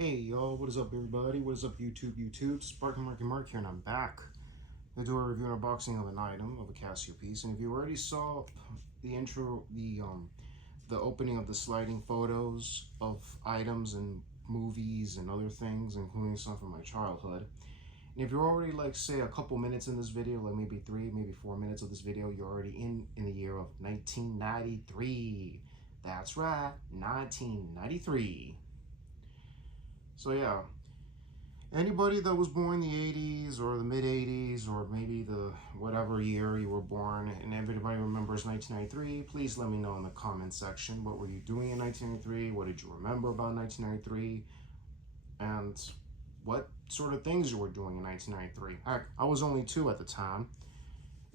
Hey y'all, what is up everybody? What is up YouTube? Sparking Mark here, and I'm back to do a review and unboxing of an item, of a Casio piece. And if you already saw the intro, the opening of the sliding photos of items and movies and other things, including some from my childhood. And if you're already like say a couple minutes in this video, like maybe 3, maybe 4 minutes of this video, you're already in the year of 1993. That's right, 1993. So yeah, anybody that was born in the 80s or the mid 80s or maybe the whatever year you were born and everybody remembers 1993, please let me know in the comment section. What were you doing in 1993? What did you remember about 1993? And what sort of things you were doing in 1993? Heck, I was only 2 at the time.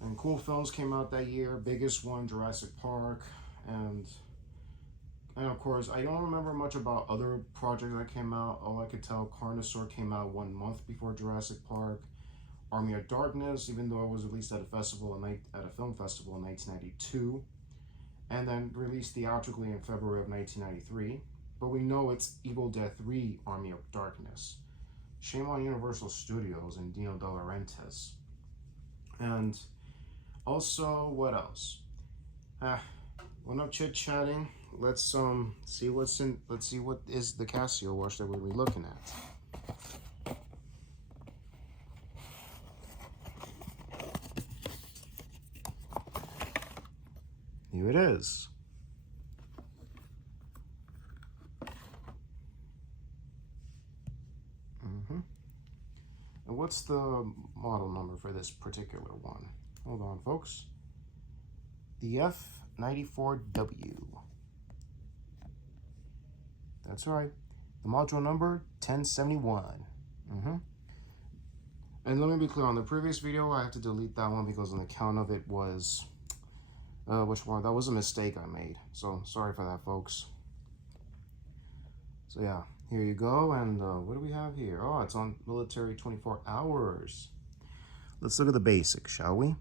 And cool films came out that year. Biggest one, Jurassic Park, and of course, I don't remember much about other projects that came out. All I could tell, Carnosaur came out 1 month before Jurassic Park. Army of Darkness, even though it was released at a film festival in 1992, and then released theatrically in February of 1993. But we know it's Evil Dead 3: Army of Darkness. Shame on Universal Studios and Dino De Laurentiis. And also, what else? Enough chit chatting. Let's see what's in. Let's see what is the Casio watch that we'll be looking at. Here it is. And what's the model number for this particular one? Hold on, folks. The F-94W. That's right. The module number 1071. And let me be clear, on the previous video, I have to delete that one because on the count of it was, which one? That was a mistake I made. So sorry for that, folks. So yeah, here you go. And what do we have here? Oh, it's on military 24 hours. Let's look at the basics, shall we?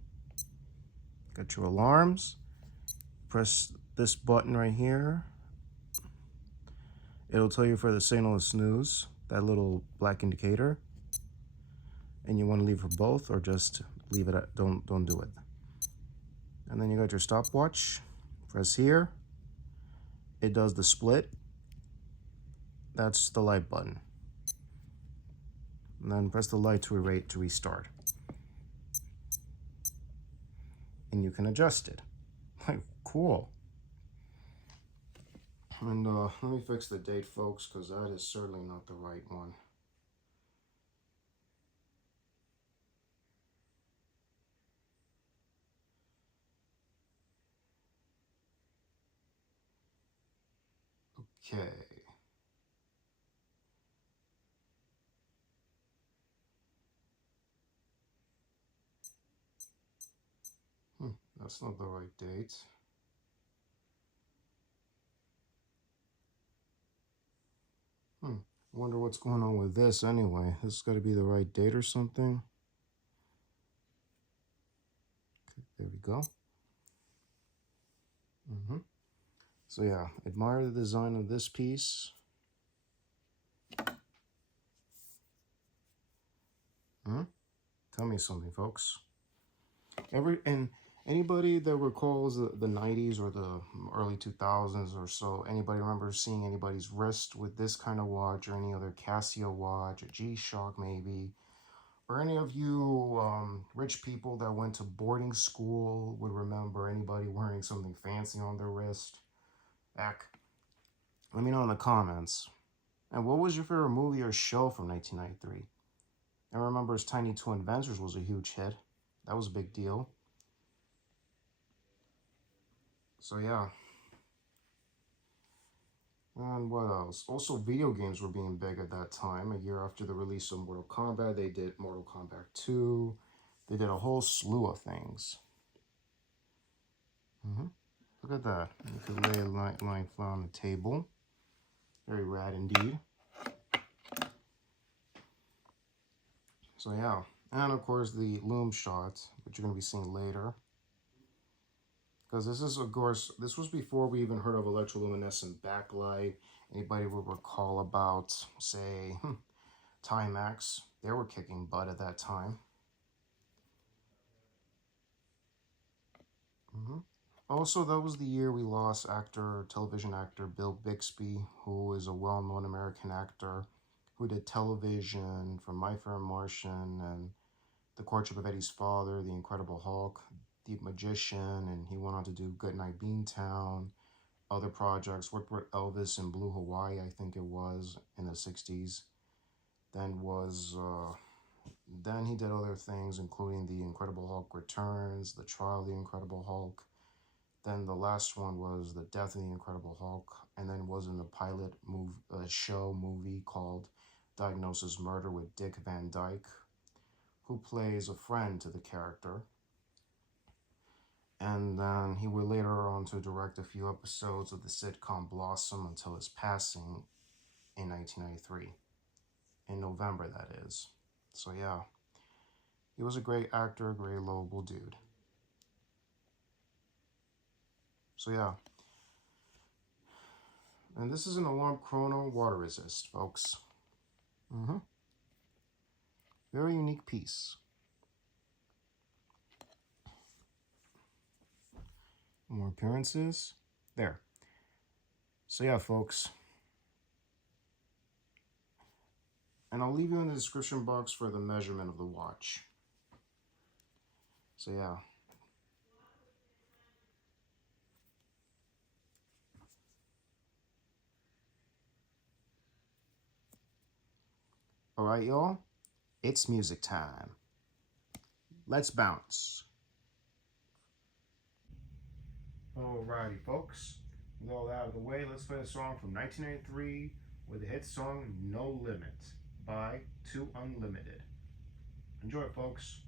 Got your alarms. Press this button right here. It'll tell you for the signal to snooze, that little black indicator. And you want to leave for both or just leave it at, don't do it. And then you got your stopwatch. Press here. It does the split. That's the light button. And then press the light to restart. And you can adjust it. Cool. And let me fix the date, folks, because that is certainly not the right one. Okay. That's not the right date. Wonder what's going on with this anyway. This has got to be the right date or something. Okay, there we go. So yeah, admire the design of this piece. Tell me something, folks. Anybody that recalls the 90s or the early 2000s or so, anybody remember seeing anybody's wrist with this kind of watch or any other Casio watch, a G-Shock maybe, or any of you rich people that went to boarding school would remember anybody wearing something fancy on their wrist? Heck, let me know in the comments. And what was your favorite movie or show from 1993? I remember Tiny Toon Adventures was a huge hit. That was a big deal. So yeah. And what else? Also, video games were being big at that time. A year after the release of Mortal Kombat, they did Mortal Kombat 2. They did a whole slew of things. Look at that. You could lay a lying flat on the table. Very rad indeed. So yeah. And of course the loom shot, which you're going to be seeing later. Because this is, of course, this was before we even heard of electroluminescent backlight. Anybody would recall about, say, Timex. They were kicking butt at that time. Hmm. Also, that was the year we lost television actor Bill Bixby, who is a well-known American actor who did television for My Fair Martian and The Courtship of Eddie's Father, The Incredible Hulk, The Magician, and he went on to do Goodnight Beantown, other projects, worked with Elvis in Blue Hawaii, I think it was, in the 60s. Then was, then he did other things, including The Incredible Hulk Returns, The Trial of the Incredible Hulk. Then the last one was The Death of the Incredible Hulk, and then was in the pilot movie called Diagnosis Murder with Dick Van Dyke, who plays a friend to the character. And then he would later on to direct a few episodes of the sitcom Blossom until his passing in 1993. In November, that is. So yeah, he was a great actor, a great lovable dude. So yeah. And this is an alarm chrono water resist, folks. Very unique piece. More appearances. There. So yeah, folks. And I'll leave you in the description box for the measurement of the watch. So yeah. Alright, y'all. It's music time. Let's bounce. Alrighty, folks. With all that out of the way, let's play a song from 1993 with the hit song No Limit by Two Unlimited. Enjoy, folks.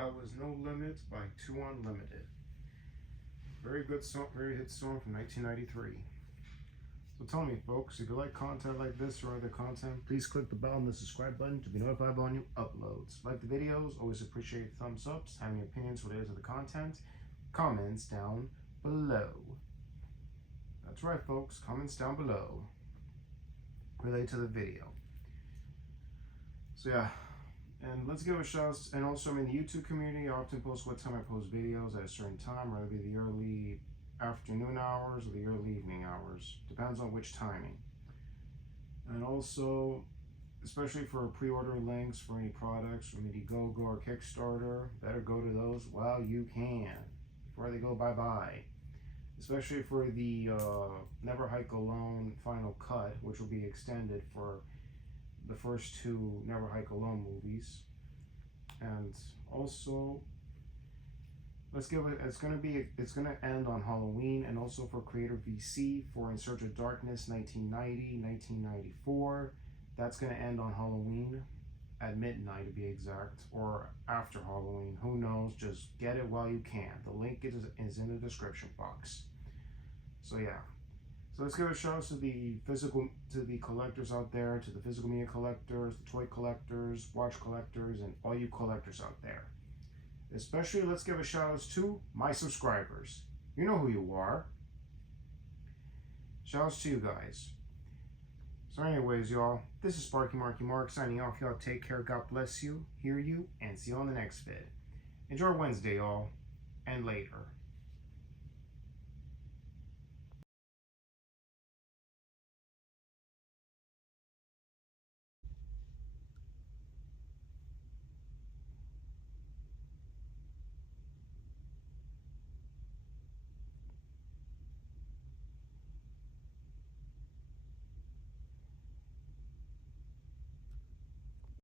That was No Limits by Two Unlimited. Very good song, very hit song from 1993. So tell me, folks, if you like content like this or other content, please click the bell and the subscribe button to be notified on new uploads. Like the videos, always appreciate thumbs ups. Have any opinions related to the content? Comments down below. That's right, folks, comments down below related to the video. So yeah, and let's give a shout out, and also in the YouTube community, I often post what time I post videos at a certain time, whether it be the early afternoon hours or the early evening hours, depends on which timing. And also, especially for pre-order links for any products from Indiegogo or Kickstarter, better go to those while you can before they go bye-bye. Especially for the Never Hike Alone final cut, which will be extended for the first two Never Hike Alone movies. And also, let's give it, it's gonna end on Halloween, and also for Creator VC for In Search of Darkness 1990, 1994. That's gonna end on Halloween at midnight to be exact, or after Halloween, who knows, just get it while you can. The link is in the description box. So yeah, so let's give a shout out to the collectors out there, to the physical media collectors, the toy collectors, watch collectors, and all you collectors out there. Especially, let's give a shout out to my subscribers. You know who you are. Shout outs to you guys. So anyways, y'all, this is Sparky Marky Mark signing off. Y'all take care, God bless you, hear you, and see you on the next vid. Enjoy Wednesday, y'all, and later.